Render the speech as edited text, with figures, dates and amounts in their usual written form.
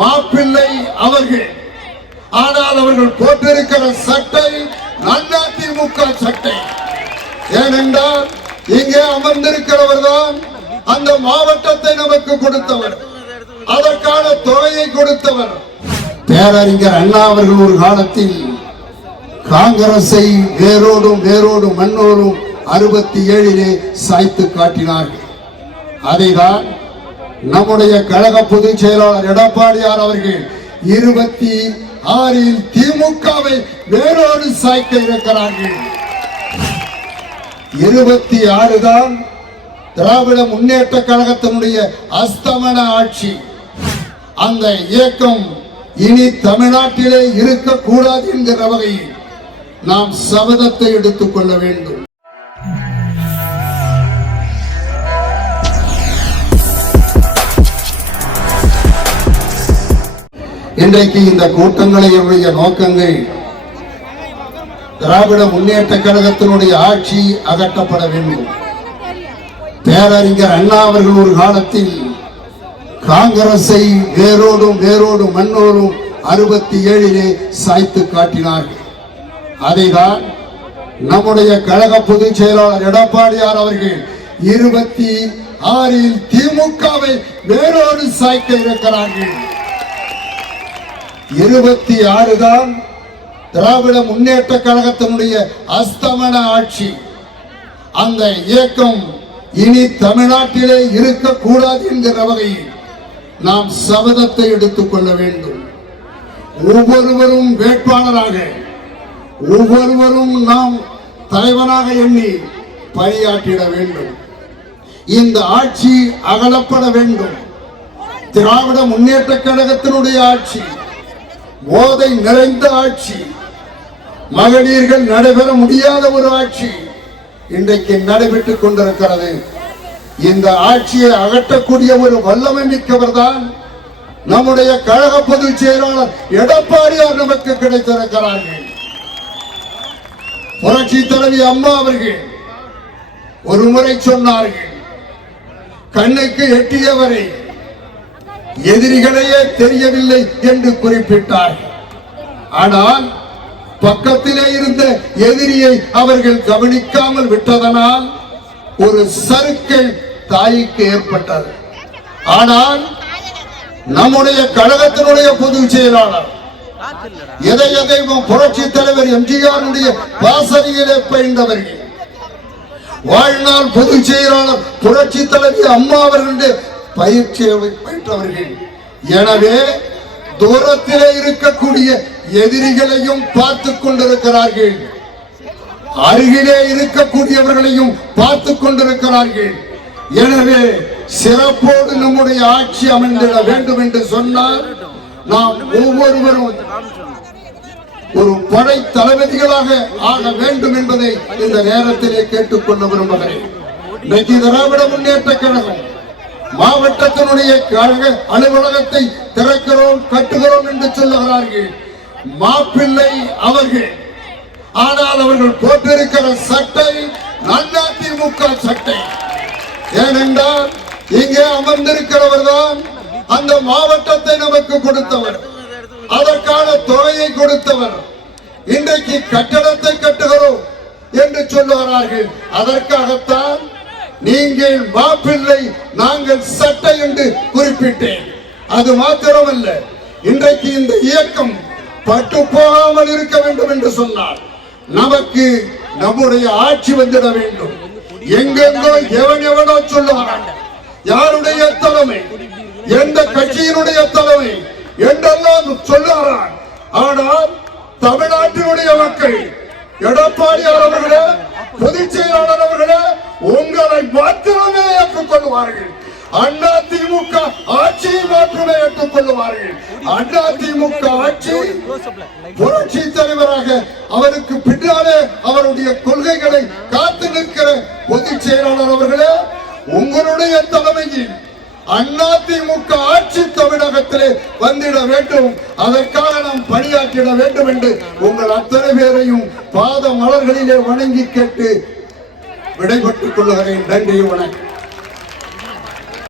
மாப்பிள்ளை அவர்கள். ஆனால் அவர்கள் போட்டிருக்கிற சட்டை அதிமுக சட்டை. ஏனென்றால் இங்கே அமர்ந்திருக்கிறவர் தான் அந்த மாவட்டத்தை நமக்கு கொடுத்தவர், அதற்கான தொகையை கொடுத்தவர். பேரறிஞர் அண்ணா அவர்கள் ஒரு காலத்தில் காங்கிரஸை வேரோடும் மண்ணோடும் 67 சாய்த்து காட்டினார்கள். அதைதான் நம்முடைய கழக பொதுச் செயலாளர் எடப்பாடியார் அவர்கள் 26 திமுகவை வேரோடு சாய்க்க இருக்கிறார்கள். 26 தான் திராவிட முன்னேற்ற கழகத்தினுடைய அஸ்தமன ஆட்சி. அந்த இயக்கம் இனி தமிழ்நாட்டிலே இருக்கக்கூடாது என்கிற வகையில் நாம் சபதத்தை எடுத்துக் கொள்ள வேண்டும். இன்றைக்கு இந்த கூட்டங்களுடைய நோக்கங்கள் திராவிட முன்னேற்ற கழகத்தினுடைய ஆட்சி அகற்றப்பட வேண்டும். பேரறிஞர் அண்ணா அவர்கள் ஒரு காலத்தில் காங்கிரஸை வேரோடும் மண்ணோடும் 67 சாய்த்து காட்டினார்கள். அதைதான் நம்முடைய கழக பொதுச் செயலாளர் எடப்பாடியார் அவர்கள் 26 திமுகவை வேரோடு சாய்க்க இருக்கிறார்கள். 26 தான் திராவிட முன்னேற்ற கழகத்தினுடைய அஸ்தமன ஆட்சி. அந்த இயக்கம் இனி தமிழ்நாட்டிலே இருக்கக்கூடாது என்கிற வகையில் நாம் சபதத்தை எடுத்துக் கொள்ள வேண்டும். ஒவ்வொருவரும் வேட்பாளராக, ஒவ்வொருவரும் நாம் தலைவனாக எண்ணி பணியாற்றிட வேண்டும். இந்த ஆட்சி அகலப்பட வேண்டும். திராவிட முன்னேற்ற கழகத்தினுடைய ஆட்சி போதை நிறைந்த ஆட்சி, மகளிர்கள் நடைபெற முடியாத ஒரு ஆட்சி இன்றைக்கு நடைபெற்றுக் கொண்டிருக்கிறது. இந்த ஆட்சியை அகற்றக்கூடிய ஒரு வல்லமை மிக்கவர் தான் நம்முடைய கழக பொதுச் செயலாளர் எடப்பாடியார் நமக்கு கிடைத்திருக்கிறார்கள். புரட்சி தலைவி அம்மா அவர்கள் ஒரு முறை சொன்னார்கள், கண்ணுக்கு எட்டியவரை எதிரிகளையே தெரியவில்லை என்று குறிப்பிட்டார். ஆனால் பக்கத்திலே இருந்த எதிரியை அவர்கள் கவனிக்காமல் விட்டதனால் ஒரு சறுக்கல் தாய்க்கு ஏற்பட்டது. ஆனால் நம்முடைய கழகத்தினுடைய பொதுச் செயலாளர் எதை புரட்சி தலைவர் எம்ஜிஆருடைய வாசனையிலே பயின்றவர்கள், வாழ்நாள் பொதுச் செயலாளர் புரட்சி தலைவி அம்மா அவர்களுடைய பயிற்சியை பயின்றவர்கள். எனவே தூரத்திலே இருக்கக்கூடிய எதிரிகளையும் பார்த்து கொண்டிருக்கிறார்கள், அருகிலே இருக்கக்கூடியவர்களையும் பார்த்து கொண்டிருக்கிறார்கள். எனவே சிறப்போடு நம்முடைய ஆட்சி அமைந்திட வேண்டும் என்று சொன்னால் நாம் ஒவ்வொருவரும் ஒரு படை தளபதிகளாக ஆக வேண்டும் என்பதை இந்த நேரத்திலே கேட்டுக்கொள்ள விரும்புகிறேன். இன்றைக்கு திராவிட முன்னேற்ற கழகம் மாவட்டத்தினுடைய கழக அலுவலகத்தை திறக்கிறோம், கட்டுகிறோம் என்று சொல்லுகிறார்கள். மாப்பிள்ளை அவர்கள். ஆனால் அவர்கள் போட்டிருக்கிற சட்டை அதிமுக சட்டை. ஏனென்றால் இங்கே அமர்ந்திருக்கிறவர் தான் அந்த மாவட்டத்தை நமக்கு கொடுத்தவர், அதற்கான தொகையை கொடுத்தவர். இன்றைக்கு கட்டடத்தை கட்டுகிறோம் என்று சொல்லுகிறார்கள். அதற்காகத்தான் நீங்கள் மாப்பிள்ளை, நாங்கள் சட்டை என்று குறிப்பிட்டேன். அது மாத்திரமல்ல, இன்றைக்கு இந்த இயக்கம் பட்டு போகாமல் இருக்க வேண்டும் என்று சொன்னார். நமக்கு நம்முடைய ஆட்சி வந்துட வேண்டும். எங்கெங்கோ எவனோ சொல்லுவாங்க, யாருடைய தலைமை, எந்த கட்சியினுடைய தலைமை என்றெல்லாம் சொல்லுகிறார். ஆனால் தமிழ்நாட்டினுடைய மக்கள் எடப்பாடியார் அவர்களே, பொதுச் செயலாளர் அவர்களே, உங்களை மாத்திரமே ஏற்றுக்கொள்வார்கள். அதிமுக ஆட்சியை மாற்றமே ஏற்றுக்கொள்வார்கள். அதிமுக ஆட்சி புரட்சி தலைவராக அவருக்கு பின்னாலே அவருடைய கொள்கைகளை காத்து நிற்கிற பொதுச் செயலாளர் அவர்களே, உங்களுடைய தலைமையில் அதிமுக ஆட்சி தமிழகத்திலே வந்திட வேண்டும். அதற்காக நாம் பணியாற்றிட வேண்டும் என்று உங்கள் அத்தனை பேரையும் பாத மலர்களிலே வணங்கி கேட்டு விடைபெற்றுக் கொள்கிறேன். நன்றி, வணக்கம்.